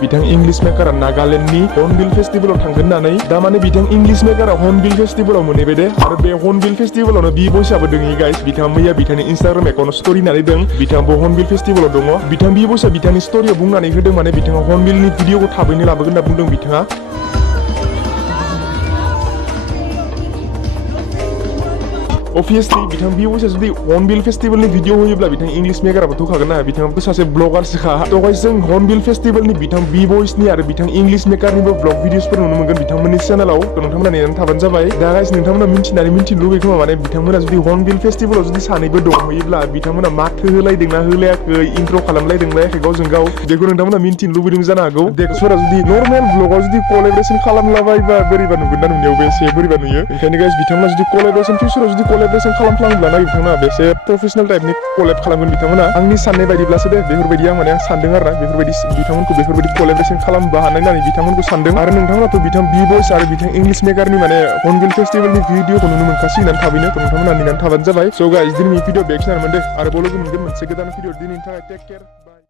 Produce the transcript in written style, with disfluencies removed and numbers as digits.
बिथां English मेकारा नागालेण्डनि hornbill फेस्टिवलाव थांगोन होननानै दा माने बिथां इंलिश मेकारा हर्नबिल फेस्टिवलाव मोनहैबाय दे आरो बे हर्नबिल फेस्टिवलावनो बि बयसआबो दोङो गाइस बिथाङा मैया बिथांनि इंस्टाग्राम एकाउन्टआव स्टोरि होनानै दं बिथाङाबो हर्नबिल फेस्टिवलाव दङ बिथां बि बयसआ बिथांनि स्टोरियाव बुंनानै होदों माने बिथाङा हर्नबिलनि भिडिअखौ थाबैनो लाबोगोन होनना बुंदों बिथाङा Obviously, बिथां बि बयसआ जुदि हर्नबिल फेस्टिवलनि भिडिअ होयोब्ला बिथां इंलिश मेकाराबोथ' होखागोन ना बिथाङाबो सासे ब्लगारसोखा थ' जों हर्नबिल फेस्टिवलनि बिथां बि बयसनि आरो बिथां इंलिश मेकारनिबो ब्लग भिडिअसफोर नुनो मोनगोन बिथांमोननि चेनेलाव नोंथांमोना नेनानै थाबानो जाबाय दा गाइस नोंथांमोना मिन्थिनो लुबैयो खोमा माने बिथांमोना जुदि हर्नबिल फेस्टिवलाव जुदि सानैबो दंहैयोब्ला बिथांमोना माथो होलायदोंना होलायाखै इन्ट्र' खालामलायदोंना गावजों गाव बेखौ नोंथांमोना मिन्थिनो लुबैदों जानो हागौ देखसरा जुदि नर्मेल ब्लगाव जुदि कलेबरेसन खालामलाबायबा बोरैबा नुगोन ना नुनायावबो एसे बोरैबा नुयो ओंखायनो गाइस बिथांमोना जुदि कलेबरेसन फिउचाराव जुदि कलेबरेसन खालामफ्लाङोब्ला बिथांमोना बेसे प्रफेसनेल टाइपनि कलेब खालामगोन बिथांमोना आंनि साननाय बायदिब्लासो दे बेफोरबायदि आं माने सानदों आरोना बेफोरबायदि बिथांमोनखौ बेफोरबायदि कलेबरेसन खालामबा हानाय होननानै बिथांमोनखौ सानदों आरो नोंथांमोनाथ' बिथां बि बयस आरो बिथां इंलिश मेकारनि माने हर्नबिल फेस्टिवलनि भिडिअखौ नुनो मोनखासिगोन थाबैनो नोंथांमोना नेनानै थाबानो जाबाय स' गाइस दिनैनि भिडिअ बेखिनियानोमोन दे आरो लोगो मोनगोन मोनसे गोदान भिडिअ दिनैनि थाखाय टेक केयार